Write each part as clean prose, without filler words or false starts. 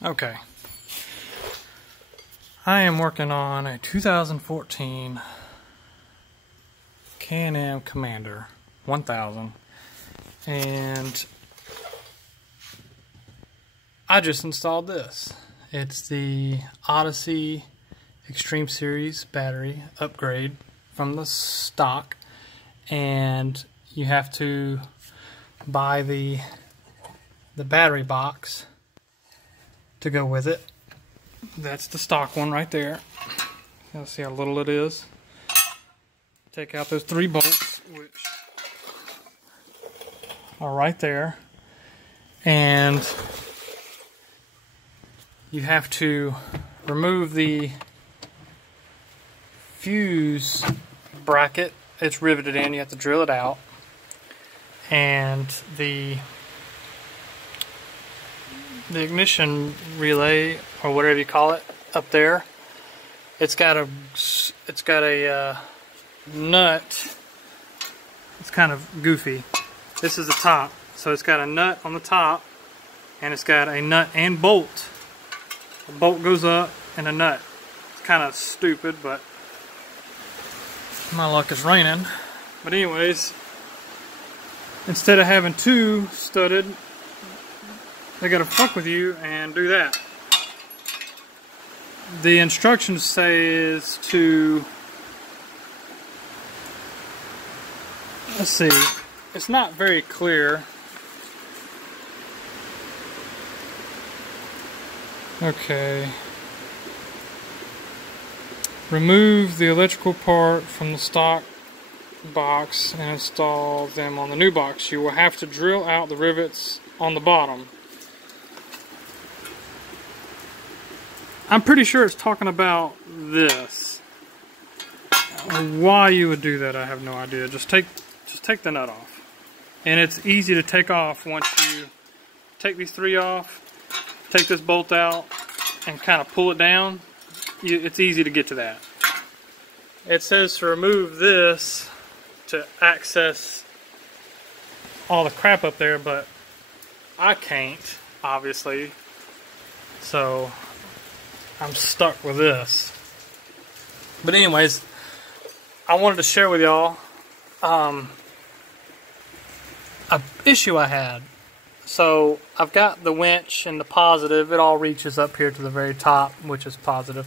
Okay. I am working on a 2014 Can-Am Commander 1000, and I just installed this. It's the Odyssey Extreme Series battery upgrade from the stock, and you have to buy the battery box to go with it. That's the stock one right there. You'll see how little it is. Take out those 3 bolts, which are right there, and you have to remove the fuse bracket. It's riveted in, you have to drill it out, and the ignition relay, or whatever you call it, up there, it's got a nut. It's kind of goofy. This is the top, so it's got a nut on the top, and it's got a nut and bolt. The bolt goes up and a nut. It's kind of stupid, but my luck is raining. But anyways, instead of having 2 studded, they gotta fuck with you and do that. The instructions say is to, let's see, it's not very clear. Okay. Remove the electrical part from the stock box and install them on the new box. You will have to drill out the rivets on the bottom. I'm pretty sure it's talking about this. Why you would do that, I have no idea. Just take the nut off. And it's easy to take off once you take these 3 off, take this bolt out, and kind of pull it down. It's easy to get to that. It says to remove this to access all the crap up there, but I can't, obviously. So I'm stuck with this. But anyways, I wanted to share with y'all an issue I had. So I've got the winch and the positive. It all reaches up here to the very top, which is positive.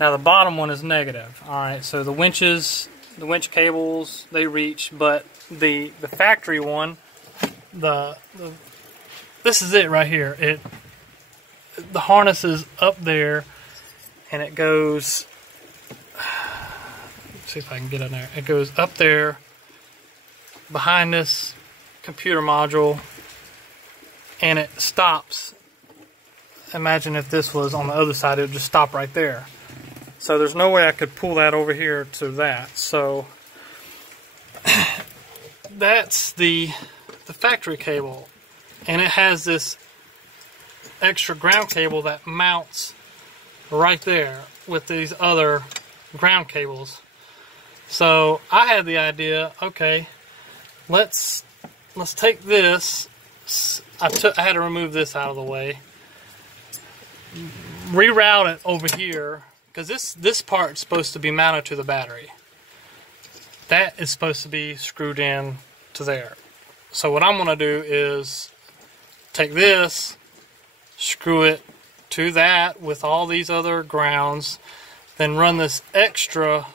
Now the bottom one is negative. Alright, so the winch cables, they reach, but the factory one, this is it right here. The harness is up there, and it goes, let's see if I can get in there. It goes up there behind this computer module, and it stops. Imagine if this was on the other side, it would just stop right there. So there's no way I could pull that over here to that. So that's the factory cable, and it has this extra ground cable that mounts right there with these other ground cables. So I had the idea, okay, let's take this. I had to remove this out of the way, reroute it over here, because this part's supposed to be mounted to the battery. That is supposed to be screwed in to there. So what I'm going to do is take this, screw it to that with all these other grounds, then run this extra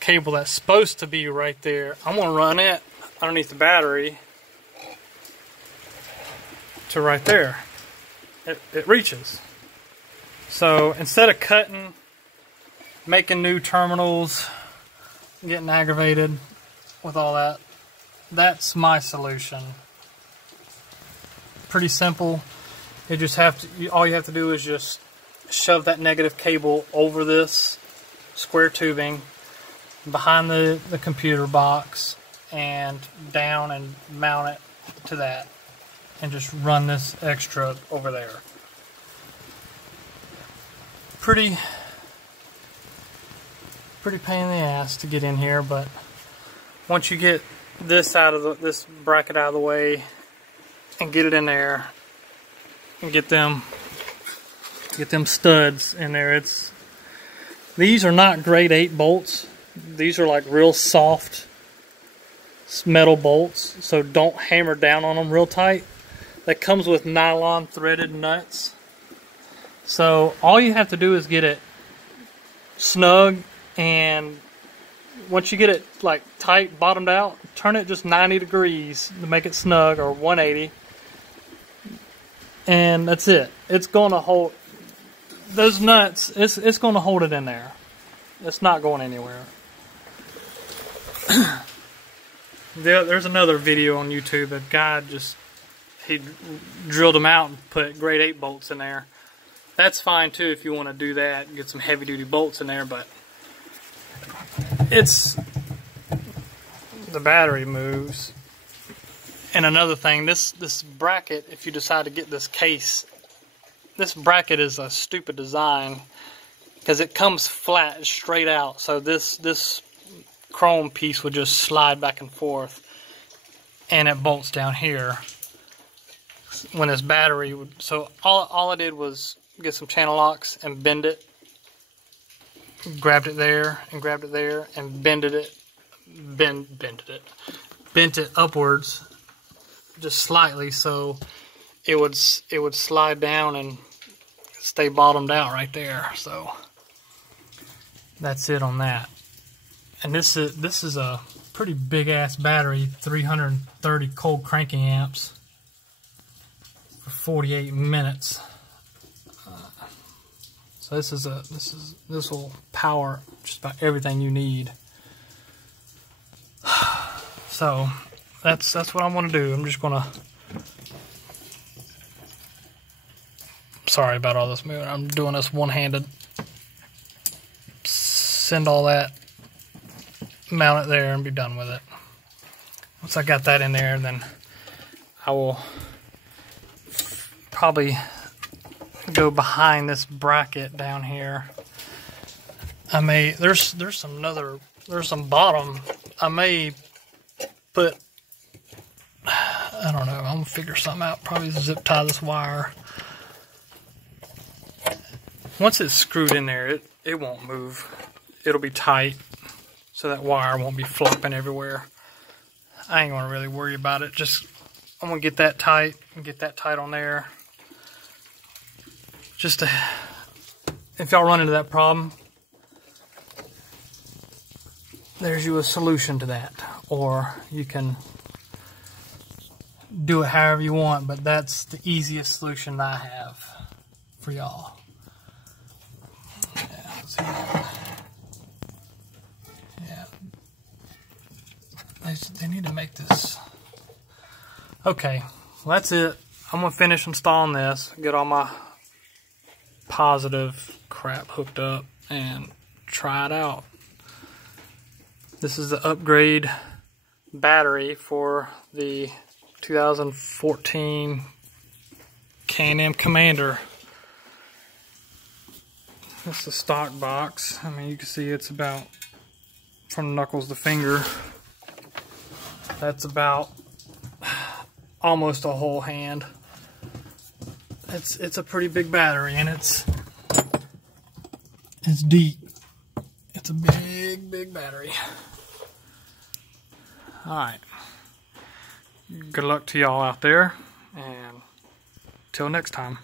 cable that's supposed to be right there. I'm going to run it underneath the battery to right there. It reaches. So instead of cutting, making new terminals, getting aggravated with all that, that's my solution. Pretty simple. You just have to, all you have to do is just shove that negative cable over this square tubing behind the computer box and down and mount it to that, and just run this extra over there. Pretty pain in the ass to get in here, but once you get this bracket out of the way and get it in there and get them Get them studs in there. These are not grade 8 bolts. These are like real soft metal bolts, so don't hammer down on them real tight. That comes with nylon threaded nuts. So all you have to do is get it snug, and once you get it like tight, bottomed out, turn it just 90 degrees to make it snug, or 180. And that's it. It's going to hold those nuts. It's going to hold it in there. It's not going anywhere. There's another video on YouTube. A guy he drilled them out and put grade 8 bolts in there. That's fine too if you want to do that. Get some heavy duty bolts in there, but the battery moves. And another thing, this bracket, if you decide to get this case, this bracket is a stupid design because it comes flat, straight out. So this chrome piece would just slide back and forth, and it bolts down here. When this battery would, so all I did was get some channel locks and bend it, grabbed it there and grabbed it there and bent it upwards just slightly, so it would slide down and stay bottomed out right there. So that's it on that. And this is a pretty big ass battery, 330 cold cranking amps for 48 minutes. So this will power just about everything you need. So that's what I want to do. I'm just gonna. Sorry about all this moving. I'm doing this one-handed. Send all that, mount it there, and be done with it. Once I got that in there, then I will probably go behind this bracket down here. I may there's some bottom. I may put, I don't know, I'm gonna figure something out. Probably zip tie this wire. Once it's screwed in there, it won't move. It'll be tight, so that wire won't be flopping everywhere. I ain't gonna really worry about it. Just I'm gonna get that tight and get that tight on there. Just to, if y'all run into that problem, there's you a solution to that. Or you can do it however you want, but that's the easiest solution I have for y'all. Yeah. They need to make this. Okay, well, that's it. I'm gonna finish installing this, get all my positive crap hooked up, and try it out. This is the upgrade battery for the 2014 Can-Am Commander. That's the stock box. I mean, you can see it's about, from knuckles to finger, that's about almost a whole hand. It's a pretty big battery, and it's deep. It's a big battery. Alright. Good luck to y'all out there, and till next time.